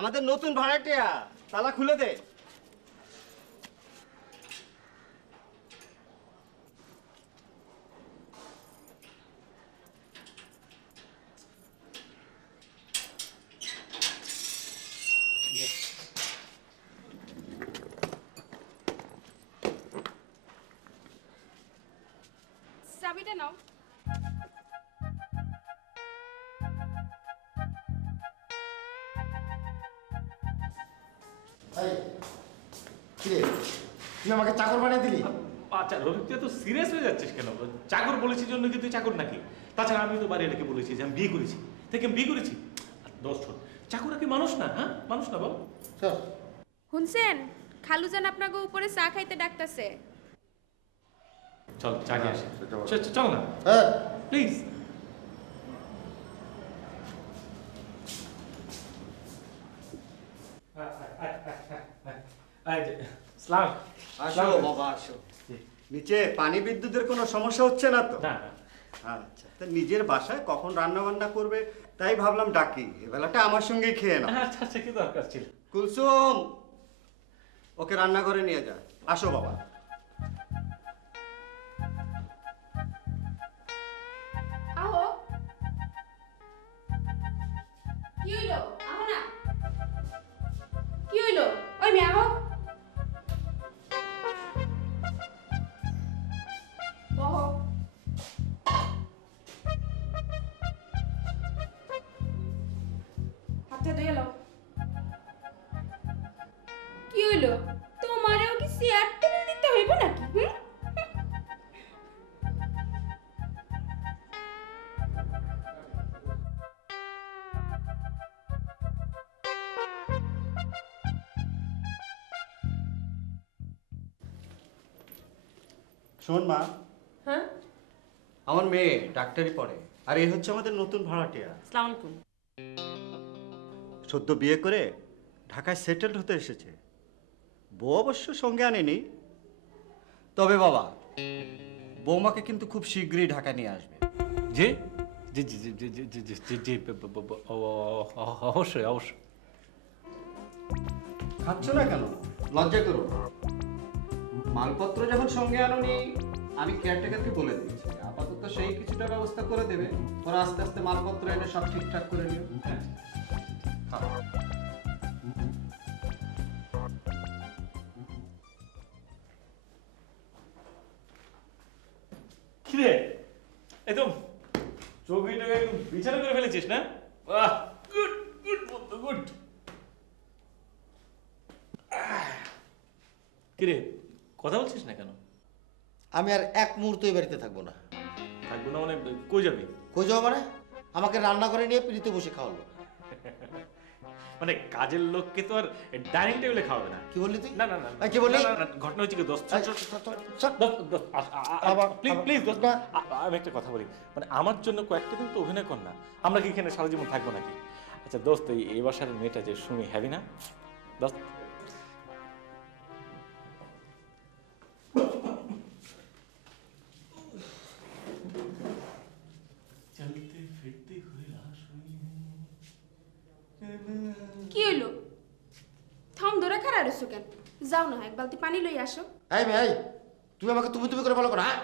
আমাদের নতুন ভাড়াটিয়া, তালা খুলে দে। চাবিটা নাও। তুই আমাকে চাকর বানিয়ে দিলি? আচ্ছা রফিক, তুই এত সিরিয়াস হয়ে যাচ্ছিস কেন? চাকর বলেছি জন্য কি তুই চাকর নাকি? তাছাড়া আমি তো বাড়ি এলাকে বলেছি যে আমি বিয়ে করেছি, থেকে আমি বিয়ে করেছি। দশ জন চাকর কি মানুষ না? হ্যাঁ মানুষ না বাবু? শুনছেন, খালুজান আপনাকে উপরে চা খাইতে ডাকতেছে। চল চা খেয়ে আসি। চল না প্লিজ। আসো বাবা আসো। নিচে পানি বিদ্যুতের কোনো সমস্যা হচ্ছে না তো? না। আচ্ছা, তা নিজের বাসায় কখন রান্না বান্না করবে তাই ভাবলাম ডাকি, এবেলাটা আমার সঙ্গেই খেয়ে নাও। আচ্ছা আচ্ছা, কি দরকার ছিল? কুলসুম, ওকে রান্নাঘরে নিয়ে যা। আসো বাবা। আহো। কি হইলো? আহো না। কি হইলো? ওই মেয়ে আহো। বহো। হাতটা ধুয়ে লও। কি হইলো? তোমারেও কি চেয়ার টেবিল দিতে হইব নাকি? হুম? শোন মা, হ্যাঁ, আমার মেয়ে ডাক্তারি পড়ে, আর এই হচ্ছে আমাদের নতুন ভাড়াটিয়া। আসসালামু আলাইকুম। সদ্য বিয়ে করে ঢাকায় সেটেলড হতে এসেছে। বউ অবশ্য সঙ্গে আনেনি, তবে বাবা বৌমাকে কিন্তু খুব শীঘ্রই ঢাকা নিয়ে আসবে। জি জি জি জি জি জি জি জি জি অবশ্যই অবশ্যই। খাচ্ছ না কেন? লজ্জা করো না। মালপত্র যখন সঙ্গে আনোনি, আমি কেয়ারটেকারকে বলে দিয়েছি আপাতত সেই কিছুটা ব্যবস্থা করে দেবে। ওরা আস্তে আস্তে মালপত্র এনে সব ঠিকঠাক করে নিও। খাও। কিরে একদম চৌকিটাকে একদম বিছানা করে ফেলেছিস না? বাহ, গুড গুড বন্ধু, গুড। কিরে কথা বলছিস না কেন? আমি আর এক মুহূর্ত এই বাড়িতে থাকবো না। থাকবো না মানে কই যাবি? কই যাবো মানে? আমাকে রান্না করে নিয়ে পিড়িতে বসে খাওয়ালো। মানে কাজের লোককে তো আর ডাইনিং টেবিলে খাওয়াবে না। কি বললি তুই? না না না কি বললি? না, না, না, ঘটনা হচ্ছে কি দোস্ত, আবার- প্লিজ প্লিজ দোস্ত, না। আমি একটা কথা বলি, মানে আমার জন্য কয়েকটা দিন তো অভিনয় কর না। আমরা কি এখানে সারা জীবন থাকবো নাকি? আচ্ছা দোস্ত, এই বাসার মেয়েটা যে সুমি, হ্যাভি না দোস্ত? চলতে ফিরতে ঘুরা সুমি। কি হইলো? থাম ধরে খাড়া রইছো কেন? যাও না, এক বালতি পানি লই আসো। এই মেয়ে, এই, তুমি আমাকে তুমি তুমি করে বলো কেন? হ্যাঁ,